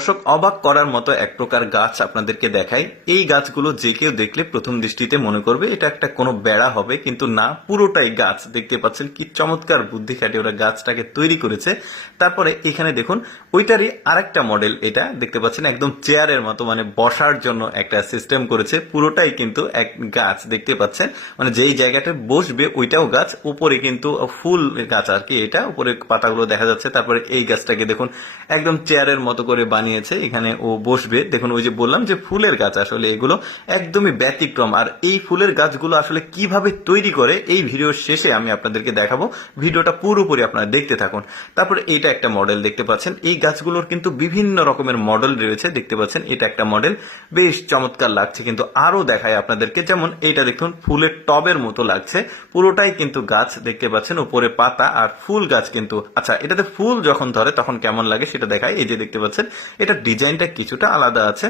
দর্শক, অবাক করার মতো এক প্রকার গাছ আপনাদেরকে দেখাই। এই গাছগুলো যে কেউ দেখলে প্রথম দৃষ্টিতে মনে করবে এটা একটা কোনো বেড়া হবে, কিন্তু না, পুরোটাই গাছ। দেখতে পাচ্ছেন কি চমৎকার বুদ্ধি খাটিয়ে ওরা গাছটাকে তৈরি করেছে। তারপরে এখানে দেখুন ওইটারই আরেকটা মডেল, এটা দেখতে পাচ্ছেন একদম চেয়ারের মতো, মানে বসার জন্য একটা সিস্টেম করেছে। পুরোটাই কিন্তু এক গাছ দেখতে পাচ্ছেন, মানে যেই জায়গাটা বসবে ওইটাও গাছ, উপরে কিন্তু ফুল গাছ আর কি, এটা উপরে পাতাগুলো দেখা যাচ্ছে। তারপরে এই গাছটাকে দেখুন একদম চেয়ারের মতো করে বানিয়েছে, এখানে ও বসবে। দেখুন ওই যে বললাম যে ফুলের গাছ, আসলে এগুলো একদমই ব্যতিক্রম। আর এই ফুলের গাছগুলো আসলে কিভাবে তৈরি করে এই ভিডিওর শেষে আমি আপনাদেরকে দেখাবো, ভিডিওটা পুরোপুরি আপনারা দেখতে থাকুন। তারপরে এটা একটা মডেল দেখতে পাচ্ছেন, এই গাছগুলোর কিন্তু বিভিন্ন রকমের মডেল রয়েছে, দেখতে পাচ্ছেন এটা একটা মডেল, বেশ চমৎকার লাগছে। কিন্তু আরো দেখায় আপনাদেরকে, যেমন এইটা দেখুন ফুলের টবের মতো লাগছে, পুরোটাই কিন্তু গাছ দেখতে পাচ্ছেন, উপরে পাতা আর ফুল গাছ কিন্তু। আচ্ছা, এটাতে ফুল যখন ধরে তখন কেমন লাগে সেটা দেখায়। এই যে দেখতে পাচ্ছেন এটা ডিজাইনটা কিছুটা আলাদা আছে,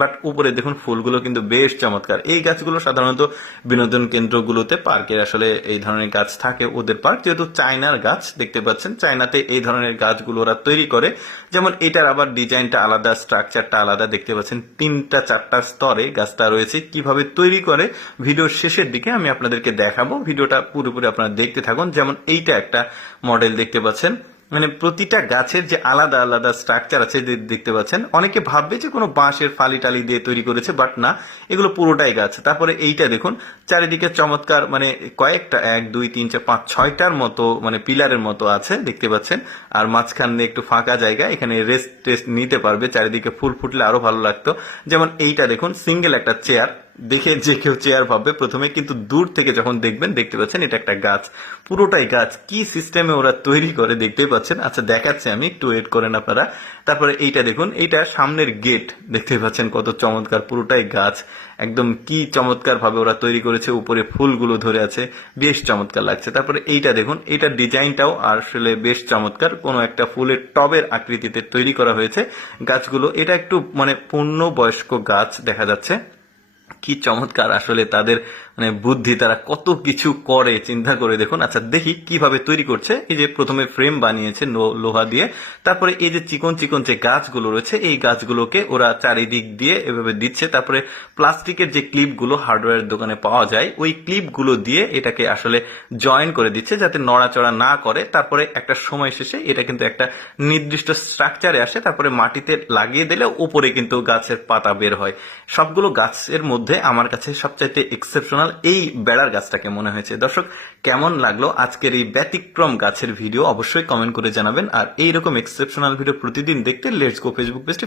বাট উপরে দেখুন ফুলগুলো কিন্তু বেশ চমৎকার। এই গাছগুলো সাধারণত বিনোদন কেন্দ্রগুলোতে, পার্কের আসলে এই ধরনের গাছ থাকে ওদের পার্ক, যেহেতু চায়নার গাছ দেখতে পাচ্ছেন, চায়নাতে এই ধরনের গাছগুলো ওরা তৈরি করে। যেমন এটার আবার ডিজাইনটা আলাদা, স্ট্রাকচারটা আলাদা, দেখতে পাচ্ছেন 3-4টা স্তরে গাছটা রয়েছে। কিভাবে তৈরি করে ভিডিওর শেষের দিকে আমি আপনাদেরকে দেখাবো, ভিডিওটা পুরোপুরি আপনারা দেখতে থাকুন। যেমন এইটা একটা মডেল দেখতে পাচ্ছেন, মানে প্রতিটা গাছের যে আলাদা আলাদা স্ট্রাকচার আছে দেখতে পাচ্ছেন। অনেকে ভাববে যে কোনো বাঁশের ফালি টালি দিয়ে তৈরি করেছে, বাট না, এগুলো পুরোটাই গাছ। তারপরে এইটা দেখুন চারিদিকে চমৎকার, মানে কয়েকটা 1, 2, 3, 4, 5, 6টার মতো মানে পিলারের মতো আছে দেখতে পাচ্ছেন। আর মাঝখানে একটু ফাঁকা জায়গা, এখানে রেস্ট টেস্ট নিতে পারবে। চারিদিকে ফুল ফুটলে আরো ভালো লাগতো। যেমন এইটা দেখুন সিঙ্গেল একটা চেয়ার, দেখে যে কেউ চেয়ার ভাববে প্রথমে, কিন্তু দূর থেকে যখন দেখবেন দেখতে পাচ্ছেন এটা একটা গাছ, পুরোটাই গাছ। কি সিস্টেমে ওরা তৈরি করে দেখতেই পাচ্ছেন। আচ্ছা দেখাচ্ছে, আমি একটু ওয়েট করেন আপনারা। তারপরে এইটা দেখুন, এইটা সামনের গেট দেখতে পাচ্ছেন কত চমৎকার, পুরোটাই গাছ একদম। কি চমৎকার ভাবে ওরা তৈরি করেছে, উপরে ফুলগুলো ধরে আছে, বেশ চমৎকার লাগছে। তারপরে এইটা দেখুন, এইটার ডিজাইনটাও আসলে বেশ চমৎকার, কোনো একটা ফুলের টবের আকৃতিতে তৈরি করা হয়েছে গাছগুলো। এটা একটু মানে পূর্ণবয়স্ক গাছ দেখা যাচ্ছে। কি চমৎকার আসলে তাদের মানে বুদ্ধি, তারা কত কিছু করে চিন্তা করে দেখুন। আচ্ছা দেখি কিভাবে তৈরি করছে। এই যে প্রথমে ফ্রেম বানিয়েছে লোহা দিয়ে, তারপরে এই যে চিকন চিকন যে গাছগুলো রয়েছে এই গাছগুলোকে ওরা চারিদিক দিয়ে এভাবে দিচ্ছে। তারপরে প্লাস্টিকের যে ক্লিপগুলো হার্ডওয়্যার দোকানে পাওয়া যায়, ওই ক্লিপগুলো দিয়ে এটাকে আসলে জয়েন করে দিচ্ছে যাতে নড়াচড়া না করে। তারপরে একটা সময় শেষে এটা কিন্তু একটা নির্দিষ্ট স্ট্রাকচারে আসে, তারপরে মাটিতে লাগিয়ে দিলে উপরে কিন্তু গাছের পাতা বের হয়। সবগুলো গাছের মধ্যে আমার কাছে সবচাইতে এক্সেপশনাল এই বেড়ার গাছটাকে মনে হয়েছে। দর্শক, কেমন লাগলো আজকের এই ব্যতিক্রম গাছের ভিডিও অবশ্যই কমেন্ট করে জানাবেন। আর এইরকম এক্সেপশনাল ভিডিও প্রতিদিন দেখতে লেটস গো ফেসবুক পেজটি